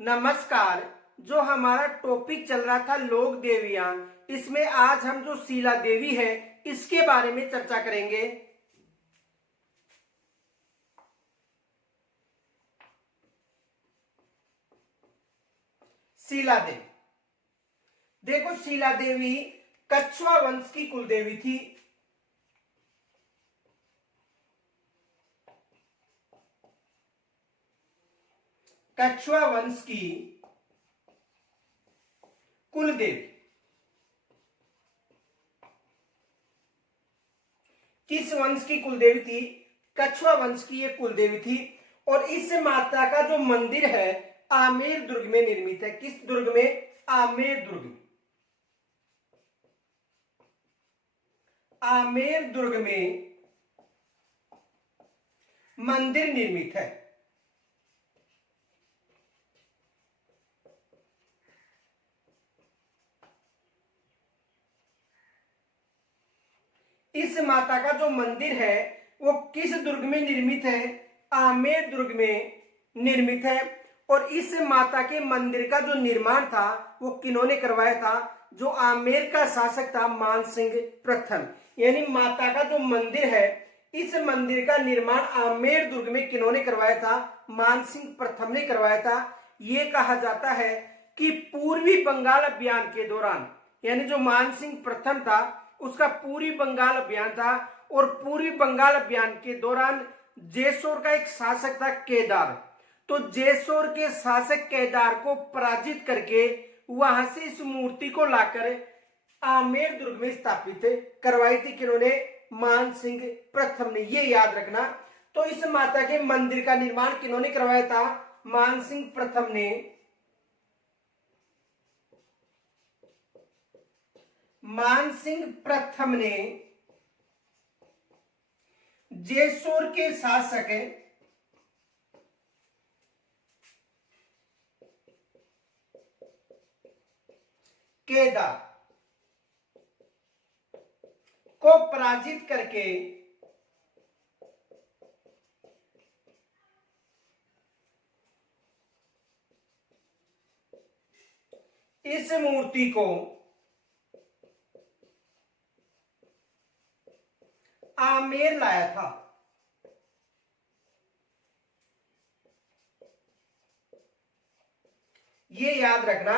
नमस्कार। जो हमारा टॉपिक चल रहा था लोक देवियां, इसमें आज हम जो शीला देवी है इसके बारे में चर्चा करेंगे। शीला देवी, देखो शीला देवी कछवा वंश की कुलदेवी थी। कछवा वंश की कुलदेवी किस वंश की कुलदेवी थी? कछवा वंश की ये कुलदेवी थी। और इस माता का जो मंदिर है आमेर दुर्ग में निर्मित है। किस दुर्ग में? आमेर दुर्ग में। आमेर दुर्ग में मंदिर निर्मित है। इस माता का जो मंदिर है वो किस दुर्ग में निर्मित है? आमेर दुर्ग में निर्मित है। और इस माता के मंदिर का जो निर्माण था वो किन्होंने करवाया था? जो आमेर का शासक था मानसिंह प्रथम। यानी माता का जो मंदिर है इस मंदिर का निर्माण आमेर दुर्ग में किन्होंने करवाया था? मानसिंह प्रथम ने करवाया था। ये कहा जाता है कि पूर्वी बंगाल अभियान के दौरान, यानी जो मानसिंह प्रथम था उसका पूर्वी बंगाल अभियान था। और पूर्वी बंगाल अभियान के दौरान जेसोर का एक शासक था केदार। तो जेसोर के शासक केदार को पराजित करके वहां से इस मूर्ति को लाकर आमेर दुर्ग में स्थापित करवाई थी। किन्होंने? मानसिंह प्रथम ने। ये याद रखना। तो इस माता के मंदिर का निर्माण किन्होंने करवाया था? मानसिंह प्रथम ने। मानसिंह प्रथम ने जेसोर के शासक केदार को पराजित करके इस मूर्ति को आमेर लाया था। ये याद रखना।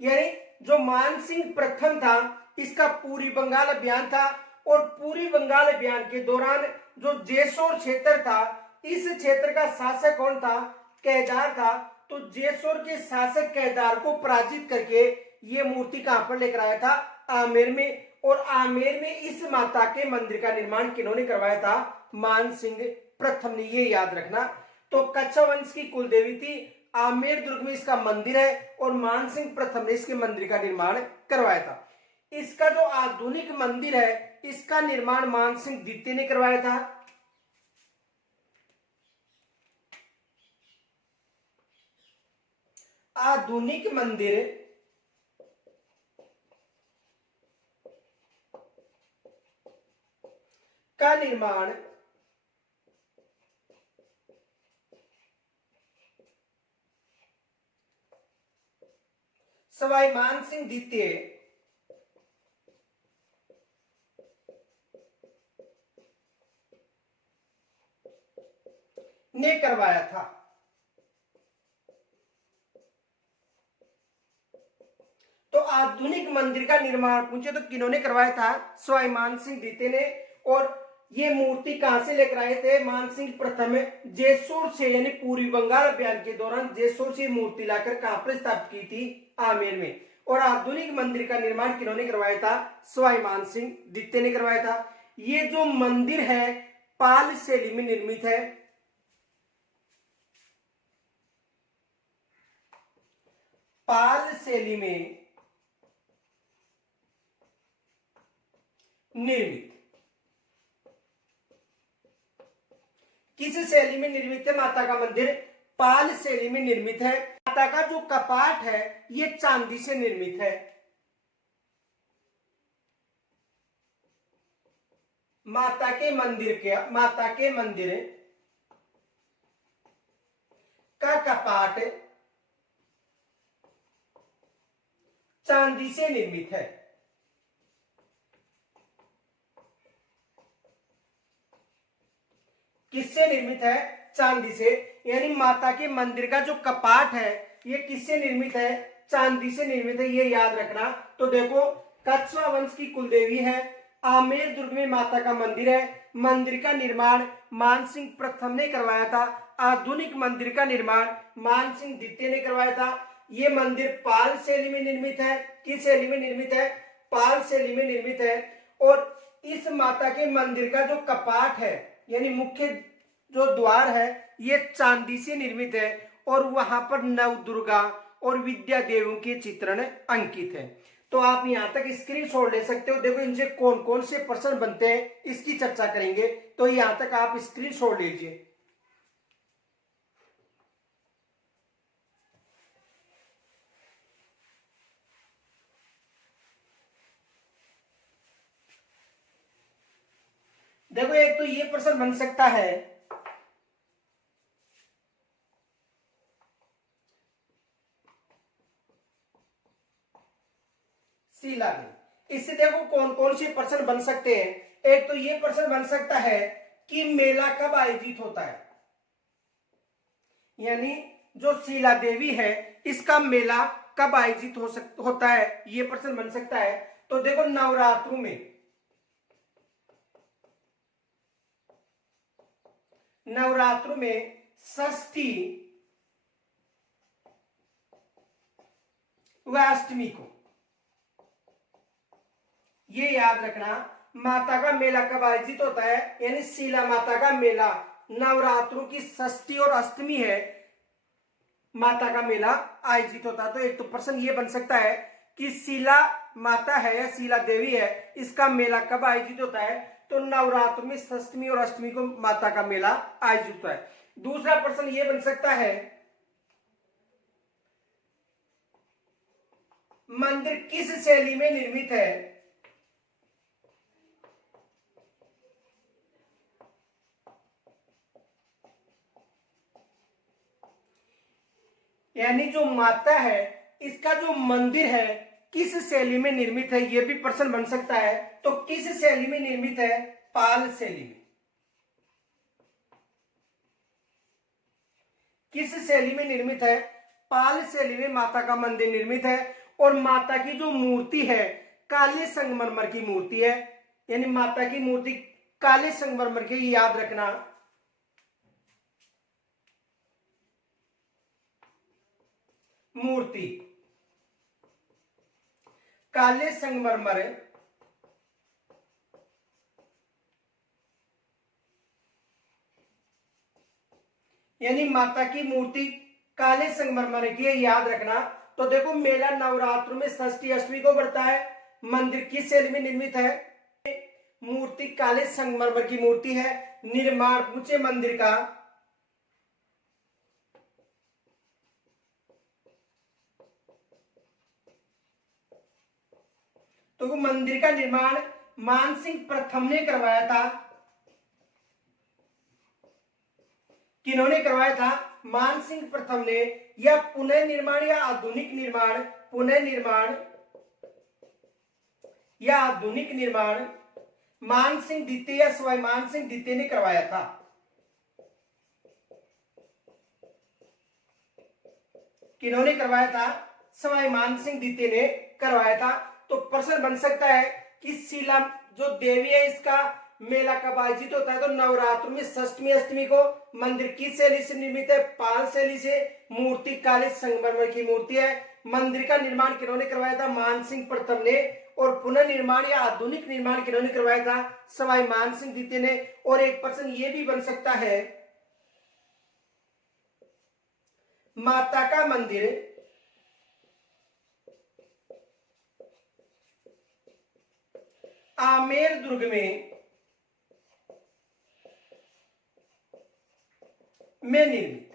यानी जो मानसिंह प्रथम था इसका पूरी बंगाल अभियान था। और पूरी बंगाल अभियान के दौरान जो जेसोर क्षेत्र था इस क्षेत्र का शासक कौन था? केदार था। तो जेसोर के शासक केदार को पराजित करके ये मूर्ति कहां पर लेकर आया था? आमेर में। और आमेर में इस माता के मंदिर का निर्माण किन्होंने करवाया था? मानसिंह प्रथम ने। ये याद रखना। तो कच्छा वंश की कुलदेवी थी। आमेर दुर्ग में इसका मंदिर है और मानसिंह प्रथम ने इसके मंदिर का निर्माण करवाया था। इसका जो आधुनिक मंदिर है इसका निर्माण मानसिंह द्वितीय ने करवाया था। आधुनिक मंदिर का निर्माण सवाई मानसिंह द्वितीय ने करवाया था। तो आधुनिक मंदिर का निर्माण पूछे तो किन्होंने करवाया था? सवाई मानसिंह द्वितीय ने। और ये मूर्ति कहां से लेकर आए थे? मानसिंह प्रथम जेसोर से, यानी पूर्वी बंगाल अभियान के दौरान जेसोर से मूर्ति लाकर कहां पर स्थापित की थी? आमेर में। और आधुनिक मंदिर का निर्माण किन्होंने करवाया था? सवाई मानसिंह द्वितीय ने करवाया था। ये जो मंदिर है पाल शैली में निर्मित है। पाल शैली में निर्मित। किस शैली में निर्मित है माता का मंदिर? पाल शैली में निर्मित है। माता का जो कपाट है ये चांदी से निर्मित है। माता के मंदिर का कपाट चांदी से निर्मित है। किससे निर्मित है? चांदी से। यानी माता के मंदिर का जो कपाट है ये किससे निर्मित है? चांदी से निर्मित है, ये याद रखना। तो देखो, कछवा वंश की कुलदेवी है, आमेर दुर्ग में माता का मंदिर है, मंदिर का निर्माण मानसिंह प्रथम ने करवाया था, आधुनिक मंदिर का निर्माण मानसिंह द्वितीय ने करवाया था। ये मंदिर पाल शैली में निर्मित है। किस शैली में निर्मित है? पाल शैली में निर्मित है। और इस माता के मंदिर का जो कपाट है यानी मुख्य जो द्वार है ये चांदी से निर्मित है और वहां पर नव दुर्गा और विद्या देवों के चित्रण अंकित है। तो आप यहां तक स्क्रीनशॉट ले सकते हो। देखो इनसे कौन कौन से प्रश्न बनते हैं इसकी चर्चा करेंगे, तो यहां तक आप स्क्रीनशॉट ले लीजिए। देखो एक तो ये प्रश्न बन सकता है, शिला देवी। इससे देखो कौन कौन से प्रश्न बन सकते हैं। एक तो ये प्रश्न बन सकता है कि मेला कब आयोजित होता है, यानी जो शिला देवी है इसका मेला कब आयोजित होता है, ये प्रश्न बन सकता है। तो देखो नवरात्रों में, नवरात्रों में षष्ठी व अष्टमी को, ये याद रखना, माता का मेला कब आयोजित होता है, यानी शीला माता का मेला नवरात्रों की षष्ठी और अष्टमी है, माता का मेला आयोजित होता है। तो एक तो प्रश्न ये बन सकता है कि शीला माता है या शीला देवी है इसका मेला कब आयोजित होता है, तो नवरात्र में षष्ठी और अष्टमी को माता का मेला आयोजित होता है। दूसरा प्रश्न ये बन सकता है, मंदिर किस शैली में निर्मित है, यानी जो माता है इसका जो मंदिर है किस शैली में निर्मित है, यह भी प्रश्न बन सकता है। तो किस शैली में निर्मित है? पाल शैली में। किस शैली में निर्मित है? पाल शैली में माता का मंदिर निर्मित है। और माता की जो मूर्ति है काले संगमरमर की मूर्ति है, यानी माता की मूर्ति काले संगमरमर की, याद रखना। मूर्ति काले संगमरमर, यानी माता की मूर्ति काले संगमरमर की है, याद रखना। तो देखो मेला नवरात्र में षष्ठी अष्टमी को बढ़ता है। मंदिर किस शैली में निर्मित है? मूर्ति काले संगमरमर की मूर्ति है। निर्माण पूछे मंदिर का, तो वो मंदिर का निर्माण मानसिंह प्रथम ने करवाया था। किन्होंने करवाया था? मानसिंह प्रथम ने। या पुनः निर्माण या आधुनिक निर्माण, पुनः निर्माण या आधुनिक निर्माण मानसिंह द्वितीय या सवाई मानसिंह द्वितीय ने करवाया था। किन्होंने करवाया था? सवाई मानसिंह द्वितीय ने करवाया था। तो प्रश्न बन सकता है कि शीला जो देवी है इसका मेला कब आयोजित होता है, तो नवरात्र में षष्ठी अष्टमी को। मंदिर किस शैली से निर्मित है? पाल शैली से। मूर्ति काले संगमरमर की मूर्ति है। मंदिर का निर्माण किन्होंने करवाया था? मानसिंह प्रथम ने। और पुनर्निर्माण या आधुनिक निर्माण किन्होंने करवाया था? सवाई मानसिंह द्वितीय ने। और एक प्रश्न ये भी बन सकता है, माता का मंदिर आमेर दुर्ग में निर्मित,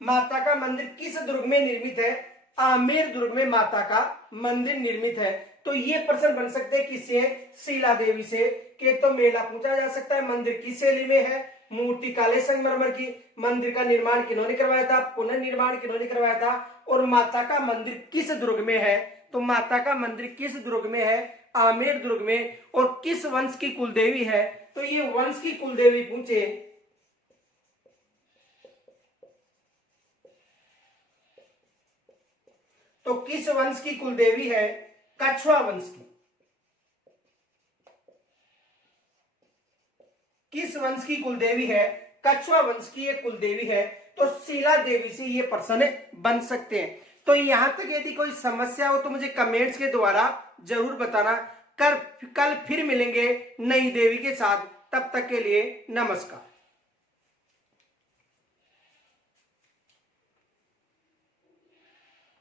माता का मंदिर किस दुर्ग में निर्मित है? आमेर दुर्ग में माता का मंदिर निर्मित है। तो ये प्रश्न बन सकते हैं किससे? शीला देवी से। कि तो मेला पूछा जा सकता है मंदिर किस शैली में है, मूर्ति काले संगमरमर की। मंदिर का निर्माण किन्होंने करवाया था, पुनर्निर्माण किन्होंने करवाया था, और माता का मंदिर किस दुर्ग में है, तो माता का मंदिर किस दुर्ग में है, आमेर दुर्ग में। और किस वंश की कुलदेवी है, तो ये वंश की कुलदेवी पूछे तो किस वंश की कुलदेवी है, कछवा वंश की। किस वंश की कुलदेवी है, कछवा वंश की ये कुलदेवी है। तो शीला देवी से ये प्रश्न बन सकते हैं। तो यहां तक यदि कोई समस्या हो तो मुझे कमेंट्स के द्वारा जरूर बताना। कल फिर मिलेंगे नई देवी के साथ, तब तक के लिए नमस्कार।